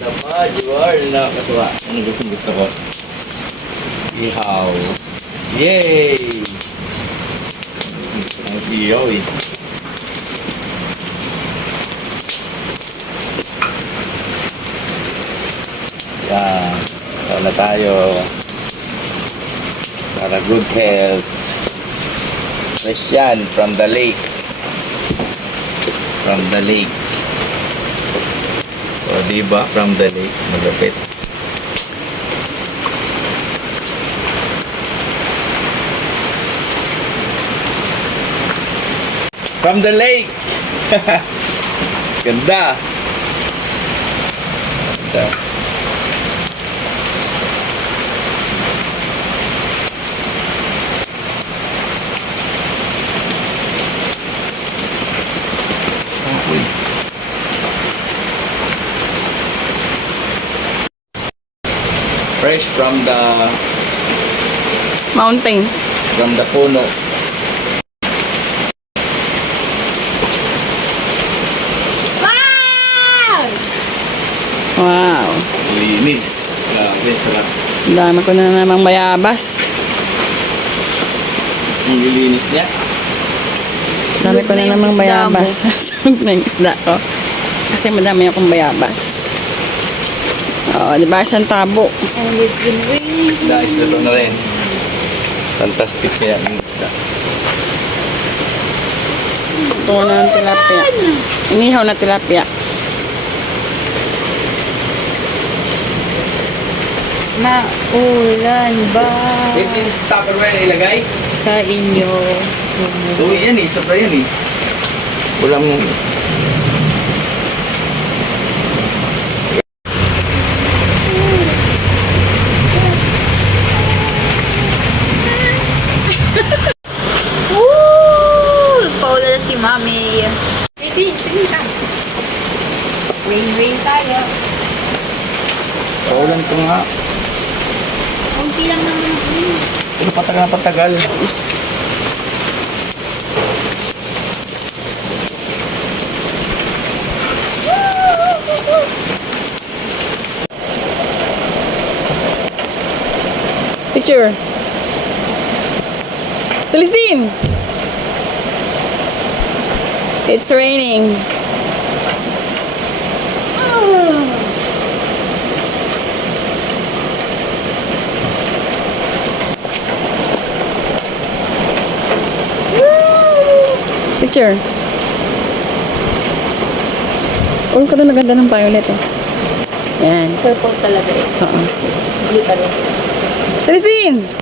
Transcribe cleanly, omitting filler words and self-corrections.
Tama, Jewar. Nakakatuwa. Ano gusto ko? Ihaw. Yay! Gusto ko ihaw eh. Yan. Wala tayo. Para good health. Fresh yan from the lake. From the lake. O diba from the lake. Malapit. From the lake. Ganda. Ganda. Fresh from the Mountains. puno. Wow! Wow. Linis. Grabe, sarap. Dami ko na namang bayabas. Ang linis niya. Dami ko na namang bayabas. Sasabog na yung isda ko. Kasi madami akong bayabas. Oo, di ba? Isang tabo. And it's been raining. Dahil sa na rin. Fantastic niya ang isda. Ito ko na ng tilapia. Inihaw na tilapia. Maulan ba Ito yung Tupperware na ilagay. sa inyo? Tuwi yan eh. Sobra yan eh. Walang... Woo! Paulan na si Mami. Sige ka. Rain tayo. Paulan ko nga. Kunti lang naman. Pero patagal na patagal. Picture. Celestine! It's raining. Picture. Ang ka na ganda ng violet eh. Yan. Purple talaga eh. Oo. Blue talaga. Celestine!